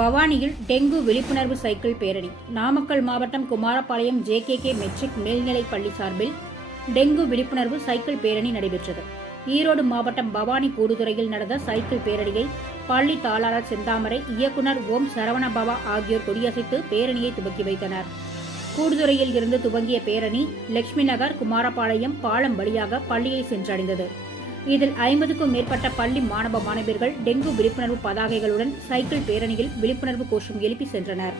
பவானியில் dengue விழிப்புணர்வு cycle பேரணி. நாமக்கல் மாவட்டம் குமாரபாளையம் ஜேகேகே மெட்ரிக் மேல்நிலைப் பள்ளி சார்பில் டெங்கு விழிப்புணர்வு சைக்கிள் பேரணி நடைபெற்றது. ஈரோடு மாவட்டம் பவானி கூடுதுறையில் நடந்த சைக்கிள் பேரணியை பள்ளி தாளாளர் செந்தாமரை, இயக்குநர் ஓம் சரவணபவா ஆகியோர் கொடியசைத்து பேரணியை துவக்கி வைத்தனர். கூடுதுறையில் இருந்து துவங்கிய பேரணி லட்சுமி நகர், குமாரபாளையம் பாலம் வழியாக பள்ளியை சென்றடைந்தது. இதில் 50க்கும் மேற்பட்ட பள்ளி மாணவ மாணவியர்கள் டெங்கு விழிப்புணர்வு பதாகைகளுடன் சைக்கிள் பேரணியில் விழிப்புணர்வு கோஷம் எழுப்பி சென்றனர்.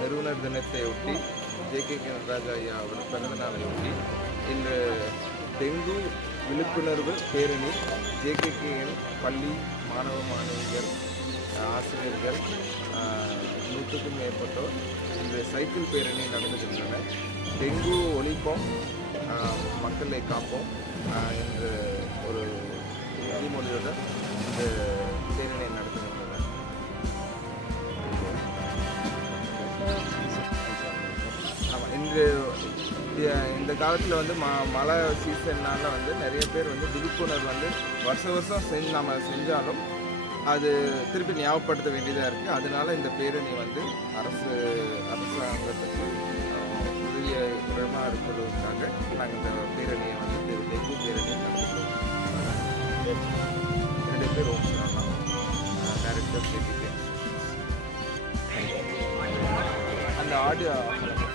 நிறுவனர் தினத்தையொட்டி ஜேகேகே நடராஜா ஐயாவோட பிறந்த நாளையொட்டி இன்று டெங்கு விழிப்புணர்வு பேரணி ஜேகேகேயின் பள்ளி மாணவ மாணவிகள், ஆசிரியர்கள் 100க்கும் மேற்பட்டோர் இன்று சைக்கிள் பேரணி நடந்துகின்றன. டெங்கு ஒழிப்போம், மக்களை காப்போம் என்ற ஒரு உறுதிமொழியுடன் இந்த பேரணியை நடத்துகின்றனர். இந்த காலத்தில் வந்து மழை சீசன்னால் வந்து நிறைய பேர் வந்து விழிப்புணர்வு வருஷம் நம்ம செஞ்சாலும் அது திருப்பி ஞாபகப்படுத்த வேண்டியதாக இருக்குது. அதனால இந்த பேரணி அரசாங்கத்துக்கு உரிய இடமாக இருக்கிறதுக்காக நாங்கள் இந்த பேரணியை டெங்கு பேரணியை நடத்துகிறோம். 2 பேர் ஓம் சரவணா, டைரக்டர் ஜேகேகே. அந்த ஆடியோ